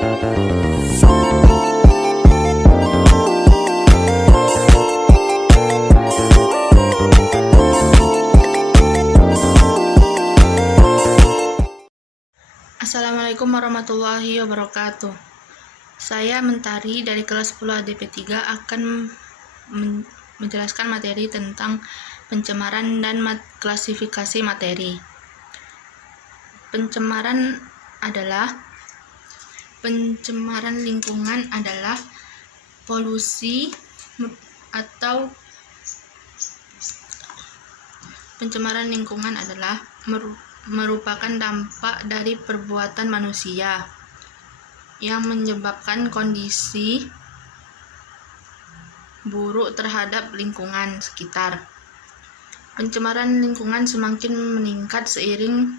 Assalamualaikum warahmatullahi wabarakatuh. Saya Mentari dari kelas 10 ADP 3 akan menjelaskan materi tentang pencemaran dan klasifikasi materi. Pencemaran lingkungan adalah polusi atau pencemaran lingkungan adalah merupakan dampak dari perbuatan manusia yang menyebabkan kondisi buruk terhadap lingkungan sekitar. Pencemaran lingkungan semakin meningkat seiring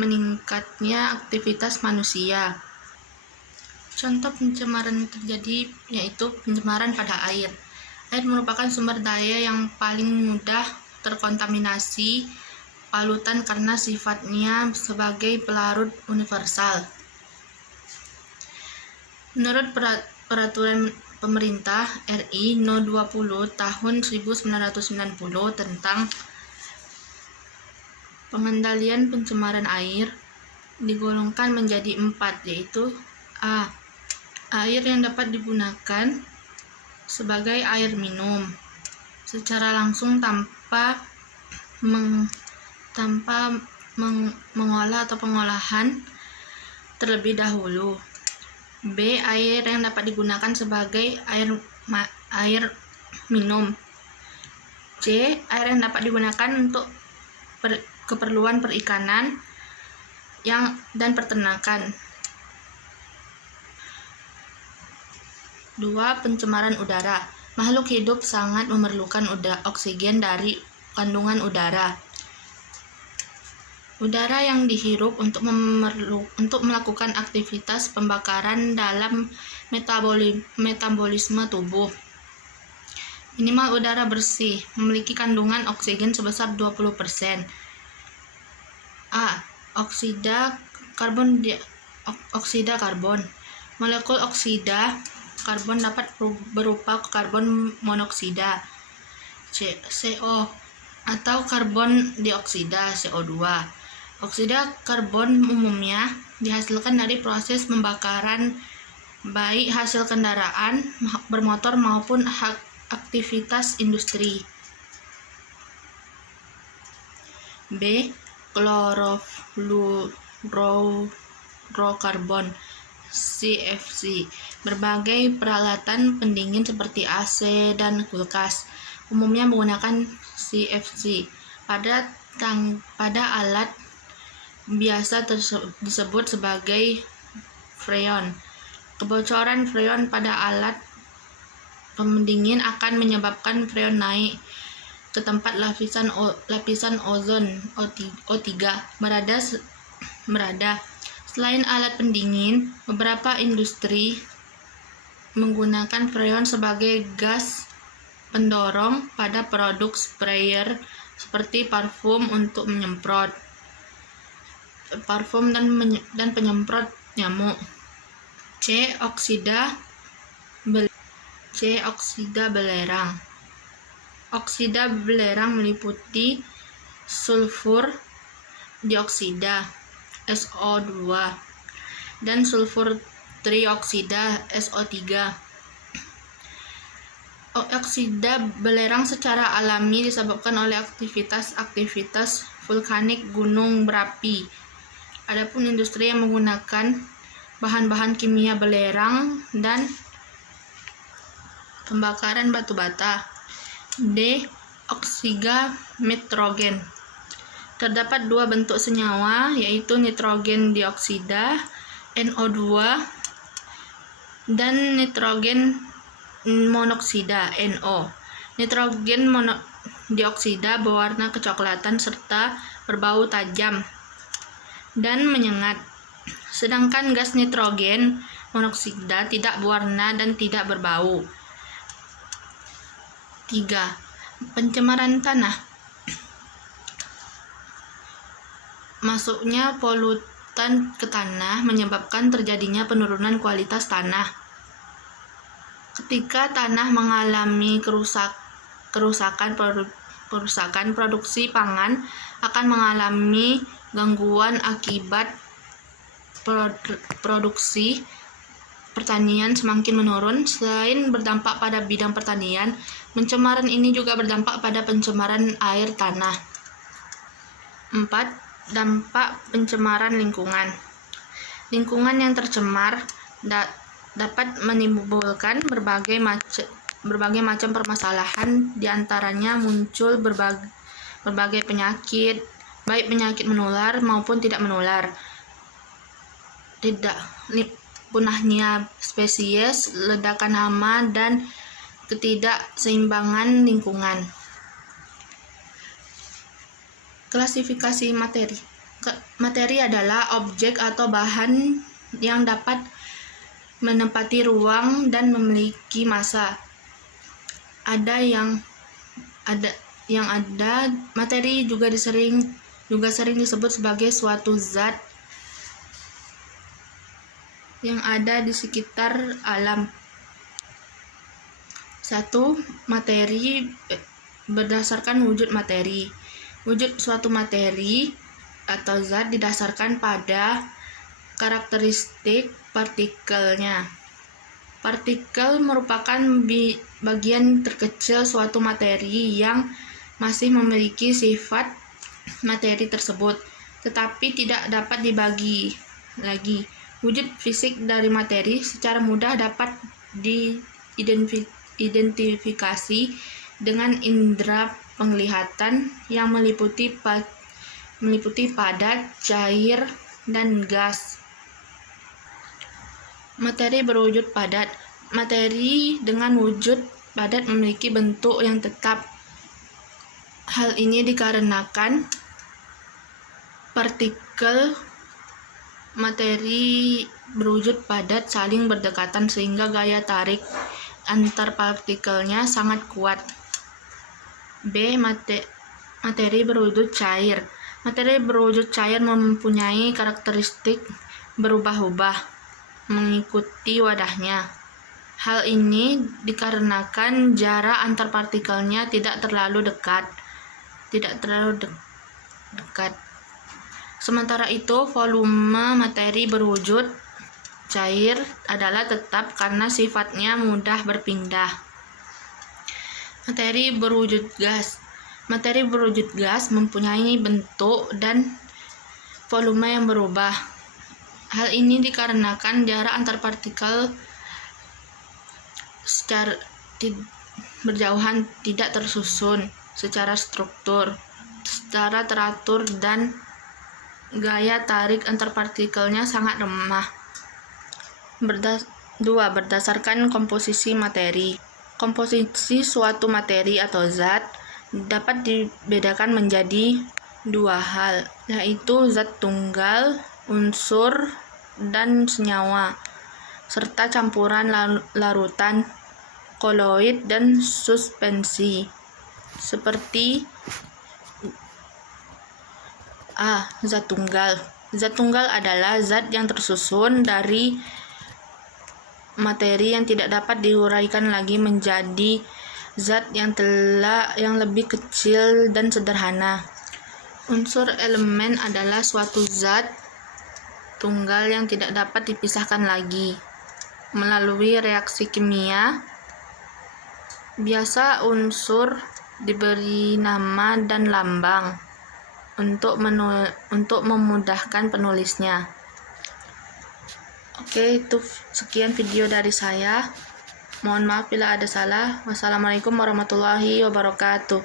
meningkatnya aktivitas manusia. Contoh pencemaran terjadi yaitu pencemaran pada air. Air merupakan sumber daya yang paling mudah terkontaminasi polutan karena sifatnya sebagai pelarut universal. Menurut Peraturan Pemerintah RI No. 20 Tahun 1990 tentang pengendalian pencemaran air, digolongkan menjadi 4, yaitu A. Air yang dapat digunakan sebagai air minum secara langsung tanpa mengolah atau pengolahan terlebih dahulu. B. Air yang dapat digunakan sebagai air minum. C. Air yang dapat digunakan untuk keperluan perikanan dan peternakan. 2. Pencemaran udara. Makhluk hidup sangat memerlukan oksigen dari kandungan udara. Udara yang dihirup untuk melakukan aktivitas pembakaran dalam metabolisme tubuh. Minimal udara bersih memiliki kandungan oksigen sebesar 20%. A. Oksida karbon. Molekul oksida karbon dapat berupa karbon monoksida, CO, atau karbon dioksida, CO2. Oksida karbon umumnya dihasilkan dari proses pembakaran, baik hasil kendaraan bermotor maupun aktivitas industri. B. Klorofluorokarbon, CFC. Berbagai peralatan pendingin seperti AC dan kulkas umumnya menggunakan CFC. Pada alat biasa disebut sebagai freon. Kebocoran freon pada alat pendingin akan menyebabkan freon naik ke tempat lapisan ozon O3 berada. Selain alat pendingin, beberapa industri menggunakan freon sebagai gas pendorong pada produk sprayer seperti parfum untuk menyemprot parfum dan penyemprot nyamuk. C. Oksida belerang. Oksida belerang meliputi sulfur dioksida, SO2, dan sulfur trioksida, SO3. Oksida belerang secara alami disebabkan oleh aktivitas vulkanik gunung berapi. Adapun industri yang menggunakan bahan-bahan kimia belerang dan pembakaran batu bata. D. Oksida nitrogen. Terdapat 2 bentuk senyawa, yaitu nitrogen dioksida, NO2, dan nitrogen monoksida, NO. Nitrogen dioksida berwarna kecoklatan serta berbau tajam dan menyengat. Sedangkan gas nitrogen monoksida tidak berwarna dan tidak berbau. 3. Pencemaran tanah. Masuknya larutan ke tanah menyebabkan terjadinya penurunan kualitas tanah. Ketika tanah mengalami kerusakan, produksi pangan akan mengalami gangguan akibat produksi pertanian semakin menurun. Selain berdampak pada bidang pertanian, pencemaran ini juga berdampak pada pencemaran air tanah. 4. Dampak pencemaran lingkungan. Lingkungan yang tercemar dapat menimbulkan berbagai macam permasalahan, diantaranya muncul berbagai penyakit, baik penyakit menular maupun tidak menular, punahnya spesies, ledakan hama, dan ketidakseimbangan lingkungan. Klasifikasi materi. Materi adalah objek atau bahan yang dapat menempati ruang dan memiliki massa. Materi juga sering disebut sebagai suatu zat yang ada di sekitar alam. 1. Materi berdasarkan wujud materi. Wujud suatu materi atau zat didasarkan pada karakteristik partikelnya. Partikel merupakan bagian terkecil suatu materi yang masih memiliki sifat materi tersebut, tetapi tidak dapat dibagi lagi. Wujud fisik dari materi secara mudah dapat diidentifikasi dengan indera penglihatan yang meliputi padat, cair, dan gas. Materi berwujud padat. Materi dengan wujud padat memiliki bentuk yang tetap. Hal ini dikarenakan partikel materi berwujud padat saling berdekatan sehingga gaya tarik antar partikelnya sangat kuat. B. Materi berwujud cair. Materi berwujud cair mempunyai karakteristik berubah-ubah mengikuti wadahnya. Hal ini dikarenakan jarak antar partikelnya tidak terlalu dekat. Sementara itu, volume materi berwujud cair adalah tetap karena sifatnya mudah berpindah. Materi berwujud gas. Materi berwujud gas mempunyai bentuk dan volume yang berubah. Hal ini dikarenakan jarak antar partikel secara berjauhan tidak tersusun secara struktur, secara teratur, dan gaya tarik antar partikelnya sangat lemah. 2. Berdasarkan komposisi materi. Komposisi suatu materi atau zat dapat dibedakan menjadi dua hal, yaitu zat tunggal, unsur, dan senyawa, serta campuran larutan, koloid, dan suspensi. Seperti A. Zat tunggal. Zat tunggal adalah zat yang tersusun dari materi yang tidak dapat diuraikan lagi menjadi zat yang lebih kecil dan sederhana. Unsur elemen adalah suatu zat tunggal yang tidak dapat dipisahkan lagi melalui reaksi kimia. Biasa unsur diberi nama dan lambang untuk memudahkan penulisnya. Oke, itu sekian video dari saya. Mohon maaf bila ada salah. Wassalamualaikum warahmatullahi wabarakatuh.